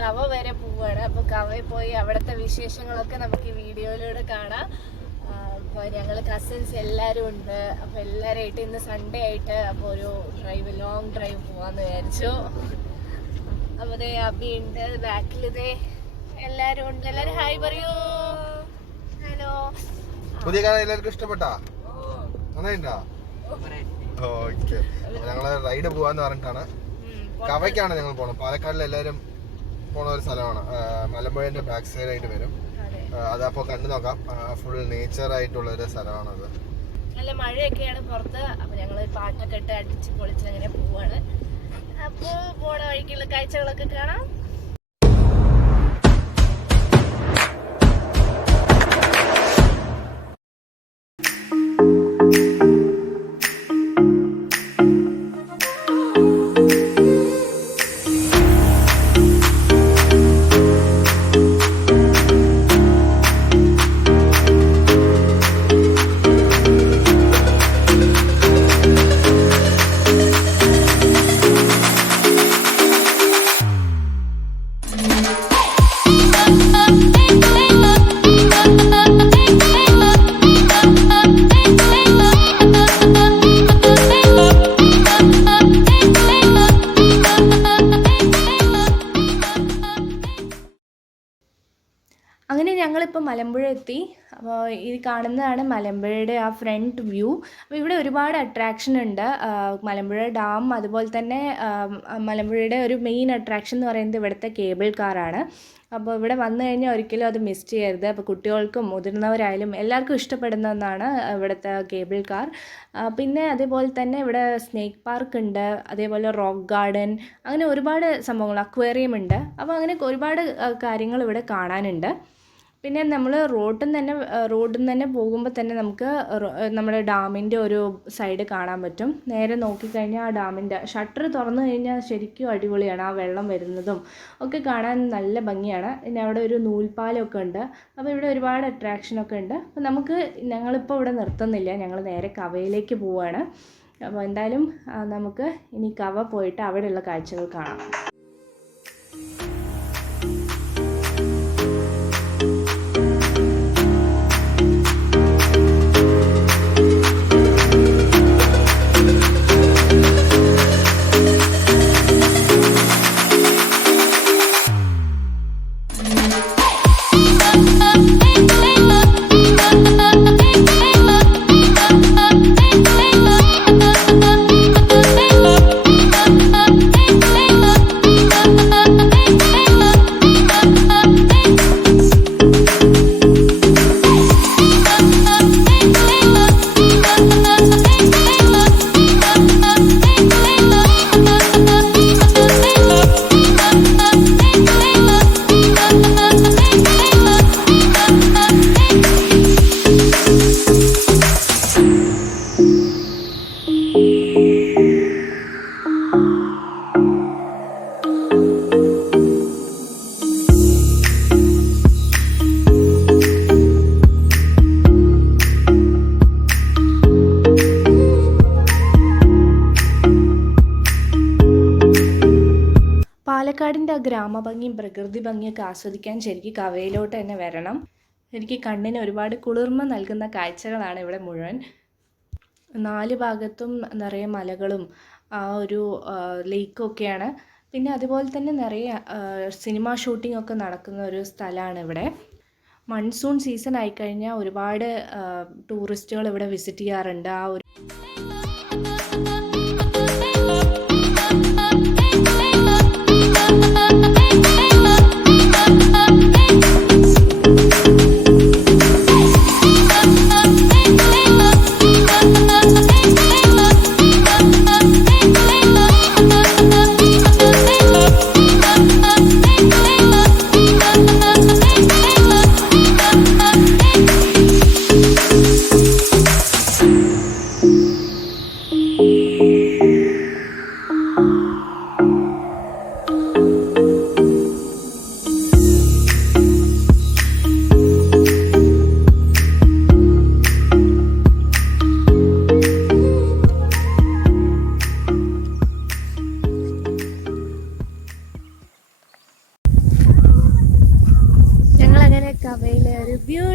കവ വരെ പോവാണ്. അപ്പോൾ കവയിൽ പോയി അവിടുത്തെ വിശേഷങ്ങളൊക്കെ നമുക്ക് ഈ വീഡിയോയിലൂടെ കാണാം. അപ്പോൾ ഞങ്ങൾ കസിൻസ് എല്ലാവരും ഉണ്ട്. അപ്പോൾ എല്ലാവരുമായിട്ട് ഇന്ന് സൺഡേ ആയിട്ട് അപ്പോൾ ഒരു ലോങ് ഡ്രൈവ് പോവാന്ന് വിചാരിച്ചു. അപ്പോൾ ഇതേ അബി ഉണ്ട്, ബാക്കിൽ ഇതേ എല്ലാവരും ഉണ്ട്. എല്ലാവരും ഹായ് പറയൂ. ഹലോ. പുതിയ കാണാൻ എല്ലാവർക്കും ഇഷ്ടപ്പെട്ടാ? ഓക്കെ, ഞങ്ങള് റൈഡ് പോവാന്ന് പറഞ്ഞിട്ടാണ്. കവയ്ക്കാണ് ഞങ്ങൾ പോണത്. പാലക്കാടിൽ എല്ലാവരും പോണ ഒരു സ്ഥലമാണ്. മലമ്പുഴന്റെ ബാക്ക് സൈഡ് ആയിട്ട് വരും. അതപ്പോ കണ്ടു നോക്കാം. ഫുൾ നേച്ചർ ആയിട്ടുള്ള ഒരു സ്ഥലമാണത്. നല്ല മഴയൊക്കെയാണ് പുറത്ത്. അപ്പൊ ഞങ്ങള് പാട്ടൊക്കെ ഇട്ട് അടിച്ച് പൊളിച്ച് അങ്ങനെ പോവാണ്. അപ്പൊ പോണ വഴിക്കുള്ള കാഴ്ചകളൊക്കെ കാണാം. അങ്ങനെ ഞങ്ങളിപ്പോൾ മലമ്പുഴ എത്തി. അപ്പോൾ ഈ കാണുന്നതാണ് മലമ്പുഴയുടെ ആ ഫ്രണ്ട് വ്യൂ. അപ്പോൾ ഇവിടെ ഒരുപാട് അട്രാക്ഷൻ ഉണ്ട്. മലമ്പുഴ ഡാം, അതുപോലെ തന്നെ മലമ്പുഴയുടെ ഒരു മെയിൻ അട്രാക്ഷൻ എന്ന് പറയുന്നത് ഇവിടുത്തെ കേബിൾ കാറാണ്. അപ്പോൾ ഇവിടെ വന്നു കഴിഞ്ഞാൽ ഒരിക്കലും അത് മിസ് ചെയ്യരുത്. അപ്പോൾ കുട്ടികൾക്കും മുതിർന്നവരായാലും എല്ലാവർക്കും ഇഷ്ടപ്പെടുന്ന ഒന്നാണ് ഇവിടുത്തെ കേബിൾ കാർ. പിന്നെ അതേപോലെ തന്നെ ഇവിടെ സ്നേക്ക് പാർക്ക് ഉണ്ട്, അതേപോലെ റോക്ക് ഗാർഡൻ, അങ്ങനെ ഒരുപാട് സംഭവങ്ങൾ, അക്വേറിയം ഉണ്ട്. അപ്പോൾ അങ്ങനെ ഒരുപാട് കാര്യങ്ങൾ ഇവിടെ കാണാനുണ്ട്. പിന്നെ നമ്മൾ റോഡിൽ നിന്ന് തന്നെ പോകുമ്പോൾ തന്നെ നമുക്ക് നമ്മുടെ ഡാമിൻ്റെ ഒരു സൈഡ് കാണാൻ പറ്റും. നേരെ നോക്കിക്കഴിഞ്ഞാൽ ആ ഡാമിൻ്റെ ഷട്ടർ തുറന്നു കഴിഞ്ഞാൽ ശരിക്കും അടിപൊളിയാണ്. ആ വെള്ളം വരുന്നതും ഒക്കെ കാണാൻ നല്ല ഭംഗിയാണ്. പിന്നെ അവിടെ ഒരു നൂൽപ്പാലമൊക്കെ ഉണ്ട്. അപ്പോൾ ഇവിടെ ഒരുപാട് അട്രാക്ഷനൊക്കെ ഉണ്ട്. അപ്പോൾ ഞങ്ങളിപ്പോൾ ഇവിടെ നിർത്തുന്നില്ല, ഞങ്ങൾ നേരെ കവയിലേക്ക് പോവുകയാണ്. അപ്പോൾ എന്തായാലും നമുക്ക് ഇനി കവ പോയിട്ട് അവിടെയുള്ള കാഴ്ചകൾ കാണാം. പാലക്കാടിൻ്റെ ആ ഗ്രാമഭംഗിയും പ്രകൃതി ഭംഗിയൊക്കെ ആസ്വദിക്കാൻ ശരിക്കും കവയിലോട്ട് തന്നെ വരണം. എനിക്ക് കണ്ണിന് ഒരുപാട് കുളിർമ നൽകുന്ന കാഴ്ചകളാണ് ഇവിടെ മുഴുവൻ. 4 ഭാഗത്തും നിറയെ മലകളും ആ ഒരു ലേക്കൊക്കെയാണ്. പിന്നെ അതുപോലെ തന്നെ നിറയെ സിനിമ ഷൂട്ടിംഗ് ഒക്കെ നടക്കുന്ന ഒരു സ്ഥലമാണ് ഇവിടെ. മൺസൂൺ സീസൺ ആയിക്കഴിഞ്ഞാൽ ഒരുപാട് ടൂറിസ്റ്റുകൾ ഇവിടെ വിസിറ്റ് ചെയ്യാറുണ്ട്. ആ ഒരു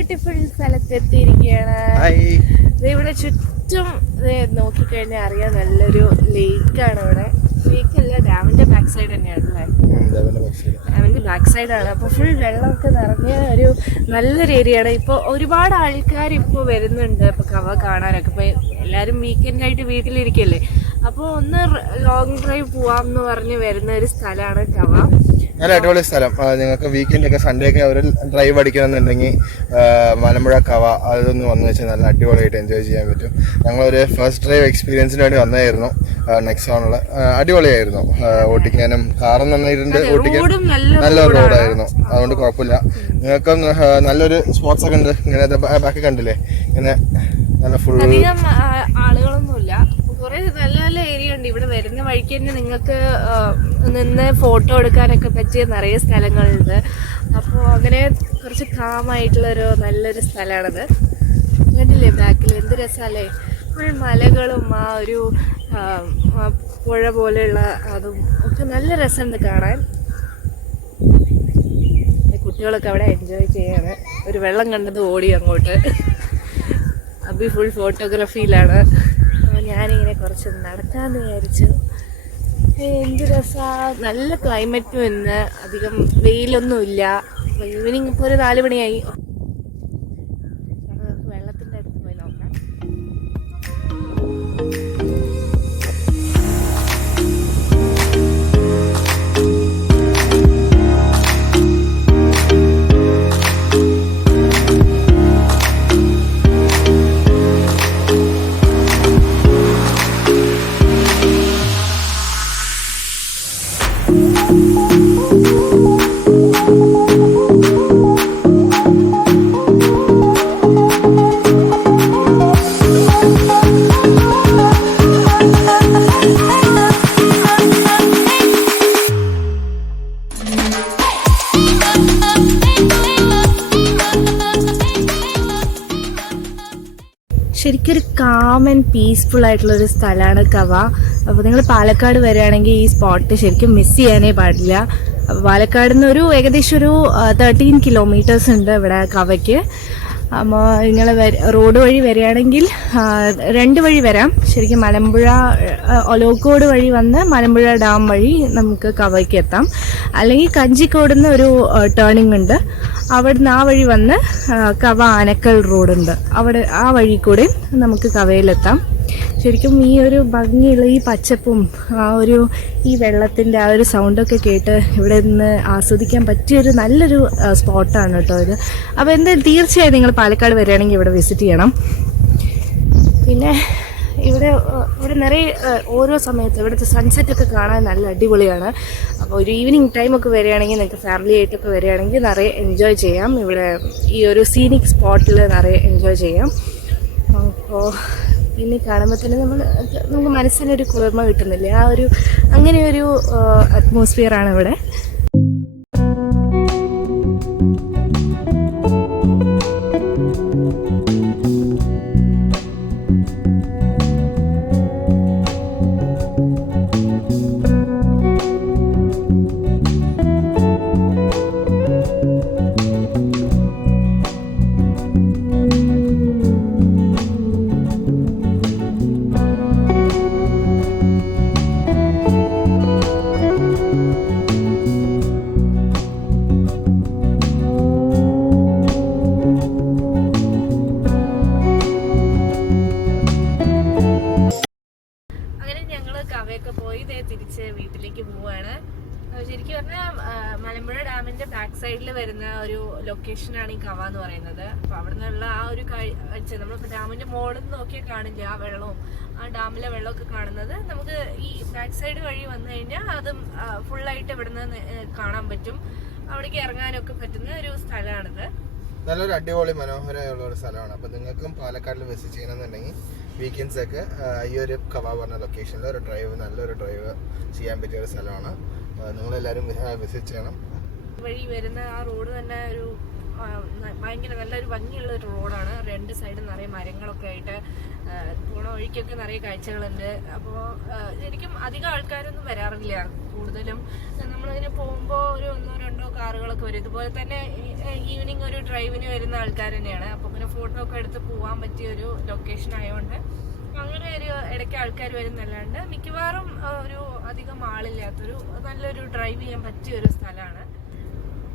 ബ്യൂട്ടിഫുൾ സ്ഥലത്തെത്തിയിരിക്കുകയാണ്. ഇവിടെ ചുറ്റും നോക്കിക്കഴിഞ്ഞാൽ അറിയാം നല്ലൊരു ലേക്കാണ്. ഇവിടെ ലേക്കല്ല, ഡാമിന്റെ ബാക്ക് സൈഡ് തന്നെയാണല്ലേ. ഡാമിന്റെ ബാക്ക് സൈഡാണ്. അപ്പോൾ ഫുൾ വെള്ളമൊക്കെ നിറഞ്ഞ ഒരു നല്ലൊരു ഏരിയയാണ്. ഇപ്പോൾ ഒരുപാട് ആൾക്കാർ ഇപ്പോൾ വരുന്നുണ്ട് ഇപ്പോൾ കവ കാണാനൊക്കെ. ഇപ്പോൾ എല്ലാവരും വീക്കെൻഡായിട്ട് വീട്ടിലിരിക്കല്ലേ, അപ്പോൾ ഒന്ന് ലോങ് ഡ്രൈവ് പോവാമെന്ന് പറഞ്ഞ് വരുന്ന ഒരു സ്ഥലമാണ് കവ. നല്ല അടിപൊളി സ്ഥലം. നിങ്ങൾക്ക് വീക്കെൻഡ് ഒക്കെ സൺഡേ ഒക്കെ ഒരു ഡ്രൈവ് അടിക്കണമെന്നുണ്ടെങ്കിൽ മലമ്പുഴ കവ അതൊന്ന് വന്നു വെച്ചാൽ നല്ല അടിപൊളിയായിട്ട് എൻജോയ് ചെയ്യാൻ പറ്റും. ഞങ്ങളൊരു ഫസ്റ്റ് ഡ്രൈവ് എക്സ്പീരിയൻസിന് വേണ്ടി വന്നതായിരുന്നു നെക്സോണിൽ. അടിപൊളിയായിരുന്നു ഓട്ടിക്കാനും. കാറും നന്നായിട്ടുണ്ട്, ഓട്ടിക്കാൻ നല്ല റോഡായിരുന്നു, അതുകൊണ്ട് കുഴപ്പമില്ല. നിങ്ങൾക്കും നല്ലൊരു സ്പോട്ട്സ് ഒക്കെ ഉണ്ട്. ഇങ്ങനെ ബാക്കി കണ്ടില്ലേ, ഇങ്ങനെ നല്ല ഫുൾ അധികം ആളുകളൊന്നുമില്ല. കുറെ നല്ല നല്ല ഏരിയ ഉണ്ട്. ഇവിടെ വരുന്ന വഴിക്ക് തന്നെ നിങ്ങൾക്ക് നിന്ന് ഫോട്ടോ എടുക്കാനൊക്കെ പറ്റിയ നിറയെ സ്ഥലങ്ങളുണ്ട്. അപ്പോൾ അങ്ങനെ കുറച്ച് കാമായിട്ടുള്ളൊരു നല്ലൊരു സ്ഥലമാണത്. കണ്ടില്ലേ ബാക്കിൽ എന്ത് രസമല്ലേ, ഫുൾ മലകളും ആ ഒരു പുഴ പോലെയുള്ള അതും ഒക്കെ നല്ല രസമുണ്ട് കാണാൻ. കുട്ടികളൊക്കെ അവിടെ എൻജോയ് ചെയ്യാണ്. ഒരു വെള്ളം കണ്ടത് ഓടി അങ്ങോട്ട്. അബി ഫുൾ ഫോട്ടോഗ്രാഫിയിലാണ്. അപ്പോൾ ഞാനിങ്ങനെ കുറച്ച് നടക്കാമെന്ന് വിചാരിച്ചു. എന്ത് രസമാണ്, നല്ല ക്ലൈമറ്റും ഇന്ന്, അധികം വെയിലൊന്നുമില്ല. അപ്പോൾ ഈവനിങ് ഇപ്പോൾ ഒരു 4 മണിയായി. നമുക്ക് വെള്ളത്തിൻ്റെ അടുത്ത് പോയി നോക്കാം. ശരിക്കൊരു കാം ആൻഡ് പീസ്ഫുൾ ആയിട്ടുള്ളൊരു സ്ഥലമാണ് കവ. അപ്പോൾ നിങ്ങൾ പാലക്കാട് വരികയാണെങ്കിൽ ഈ സ്പോട്ട് ശരിക്കും മിസ് ചെയ്യാനേ പാടില്ല. അപ്പോൾ പാലക്കാട് നിന്ന് ഏകദേശം ഒരു 13 കിലോമീറ്റേഴ്സ് ഉണ്ട് ഇവിടെ കവയ്ക്ക്. അപ്പോൾ നിങ്ങൾ റോഡ് വഴി വരികയാണെങ്കിൽ 2 വഴി വരാം. ശരിക്കും മലമ്പുഴ ഒലോക്കോട് വഴി വന്ന് മലമ്പുഴ ഡാം വഴി നമുക്ക് കവയ്ക്ക് എത്താം. അല്ലെങ്കിൽ കഞ്ചിക്കോട് നിന്ന് ഒരു ടേണിംഗ് ഉണ്ട്, അവിടുന്ന് ആ വഴി വന്ന് കവ ആനക്കൽ റോഡുണ്ട്, അവിടെ ആ വഴി കൂടെ നമുക്ക് കവയിലെത്താം. ശരിക്കും ഈ ഒരു ഭംഗിയുള്ള ഈ പച്ചപ്പും ഈ വെള്ളത്തിൻ്റെ ആ ഒരു സൗണ്ടൊക്കെ കേട്ട് ഇവിടെ നിന്ന് ആസ്വദിക്കാൻ പറ്റിയൊരു നല്ലൊരു സ്പോട്ടാണ് കേട്ടോ ഇത്. അപ്പോൾ എന്തായാലും തീർച്ചയായും നിങ്ങൾ പാലക്കാട് വരികയാണെങ്കിൽ ഇവിടെ വിസിറ്റ് ചെയ്യണം. പിന്നെ ഇവിടെ നിറയെ ഓരോ സമയത്ത് ഇവിടുത്തെ സൺസെറ്റൊക്കെ കാണാൻ നല്ല അടിപൊളിയാണ്. അപ്പോൾ ഒരു ഈവനിങ് ടൈമൊക്കെ വരികയാണെങ്കിൽ നിങ്ങൾക്ക് ഫാമിലി ആയിട്ടൊക്കെ വരികയാണെങ്കിൽ നിറയെ എൻജോയ് ചെയ്യാം. ഇവിടെ ഈ ഒരു സീനിക് സ്പോട്ടിൽ നിറയെ എൻജോയ് ചെയ്യാം. അപ്പോൾ പിന്നെ കാണുമ്പോൾ തന്നെ നമുക്ക് മനസ്സിനൊരു കുളിർമ കിട്ടുന്നില്ലേ, അങ്ങനെ ഒരു അറ്റ്മോസ്ഫിയറാണ് ഇവിടെ. കവയൊക്കെ പോയി തിരിച്ച് വീട്ടിലേക്ക് പോവാണ്. ശരിക്കും പറഞ്ഞാൽ മലമ്പുഴ ഡാമിന്റെ ബാക്ക് സൈഡിൽ വരുന്ന ഒരു ലൊക്കേഷനാണ് ഈ കവ എന്ന് പറയുന്നത്. അപ്പൊ അവിടെ നിന്നുള്ള ആ ഒരു കാഴ്ച നമ്മളിപ്പോ ഡാമിന്റെ മോളിൽ നിന്ന് നോക്കിയാൽ കാണില്ല ആ വെള്ളവും ആ ഡാമിലെ വെള്ളമൊക്കെ കാണുന്നത്. നമുക്ക് ഈ ബാക്ക് സൈഡ് വഴി വന്നു കഴിഞ്ഞാൽ അതും ഫുള്ളായിട്ട് ഇവിടെ നിന്ന് കാണാൻ പറ്റും. അവിടേക്ക് ഇറങ്ങാനൊക്കെ പറ്റുന്ന ഒരു സ്ഥലമാണിത്. നല്ലൊരു അടിപൊളി മനോഹരമായുള്ള ഒരു സ്ഥലമാണ്. അപ്പോൾ നിങ്ങൾക്കും പാലക്കാടിൽ വിസിറ്റ് ചെയ്യണമെന്നുണ്ടെങ്കിൽ വീക്കെൻഡ്സ് ഒക്കെ ഈ ഒരു കവ പറഞ്ഞ ലൊക്കേഷനിൽ ഒരു നല്ലൊരു ഡ്രൈവ് ചെയ്യാൻ പറ്റിയ ഒരു സ്ഥലമാണ്. നിങ്ങളെല്ലാവരും വിസിറ്റ് ചെയ്യണം. വഴി വരുന്ന ആ റോഡ് തന്നെ ഒരു ഭയങ്കര നല്ലൊരു ഭംഗിയുള്ള ഒരു റോഡാണ്. രണ്ട് സൈഡും നിറയെ മരങ്ങളൊക്കെ ആയിട്ട് പോണ വഴിക്കൊക്കെ നിറയെ കാഴ്ചകളുണ്ട്. അപ്പോൾ ശരിക്കും അധികം ആൾക്കാരൊന്നും വരാറില്ല. കൂടുതലും നമ്മളതിന് പോകുമ്പോൾ ഒരു 1-2 കാറുകളൊക്കെ വരും. ഇതുപോലെ തന്നെ ഈവനിങ് ഒരു ഡ്രൈവിന് വരുന്ന ആൾക്കാർ തന്നെയാണ്. അപ്പോൾ പിന്നെ ഫോട്ടോ ഒക്കെ എടുത്ത് പോകാൻ പറ്റിയ ഒരു ലൊക്കേഷൻ ആയതുകൊണ്ട് അങ്ങനെ ഒരു ഇടയ്ക്ക് ആൾക്കാർ വരുന്നല്ലാണ്ട് മിക്കവാറും ഒരു അധികം ആളില്ലാത്തൊരു നല്ലൊരു ഡ്രൈവ് ചെയ്യാൻ പറ്റിയ ഒരു സ്ഥലമാണ്.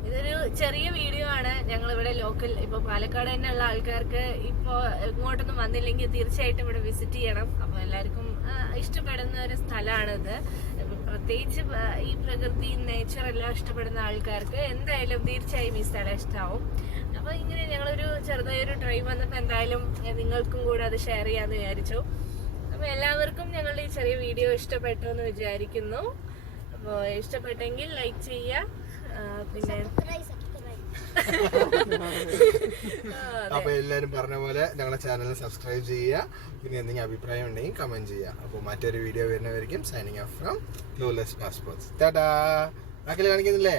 ഇതൊരു ചെറിയ വീഡിയോ ആണ്. ഞങ്ങളിവിടെ ലോക്കൽ ഇപ്പോൾ പാലക്കാട് തന്നെയുള്ള ആൾക്കാർക്ക് ഇപ്പോൾ ഇങ്ങോട്ടൊന്നും വന്നില്ലെങ്കിൽ തീർച്ചയായിട്ടും ഇവിടെ വിസിറ്റ് ചെയ്യണം. അപ്പോൾ എല്ലാവർക്കും ഇഷ്ടപ്പെടുന്ന ഒരു സ്ഥലമാണിത്. പ്രത്യേകിച്ച് ഈ പ്രകൃതി നേച്ചർ എല്ലാം ഇഷ്ടപ്പെടുന്ന ആൾക്കാർക്ക് എന്തായാലും തീർച്ചയായും ഈ സ്ഥലം ഇഷ്ടമാവും. അപ്പോൾ ഇങ്ങനെ ഞങ്ങളൊരു ചെറുതായൊരു ഡ്രൈവ് വന്നപ്പോൾ എന്തായാലും നിങ്ങൾക്കും കൂടെ അത് ഷെയർ ചെയ്യാമെന്ന് വിചാരിച്ചു. അപ്പോൾ എല്ലാവർക്കും ഞങ്ങളുടെ ഈ ചെറിയ വീഡിയോ ഇഷ്ടപ്പെട്ടു എന്ന് വിചാരിക്കുന്നു. അപ്പോൾ ഇഷ്ടപ്പെട്ടെങ്കിൽ ലൈക്ക് ചെയ്യുക. പിന്നെ അപ്പൊ എല്ലാരും പറഞ്ഞ പോലെ ഞങ്ങളുടെ ചാനൽ സബ്സ്ക്രൈബ് ചെയ്യുക. പിന്നെ എന്തെങ്കിലും അഭിപ്രായം ഉണ്ടെങ്കിൽ കമന്റ് ചെയ്യുക. അപ്പോൾ മറ്റൊരു വീഡിയോ വരുന്നവരിക്കും signing off from clueless passports. ടാറ്റാ. കാണിക്കുന്നില്ലേ?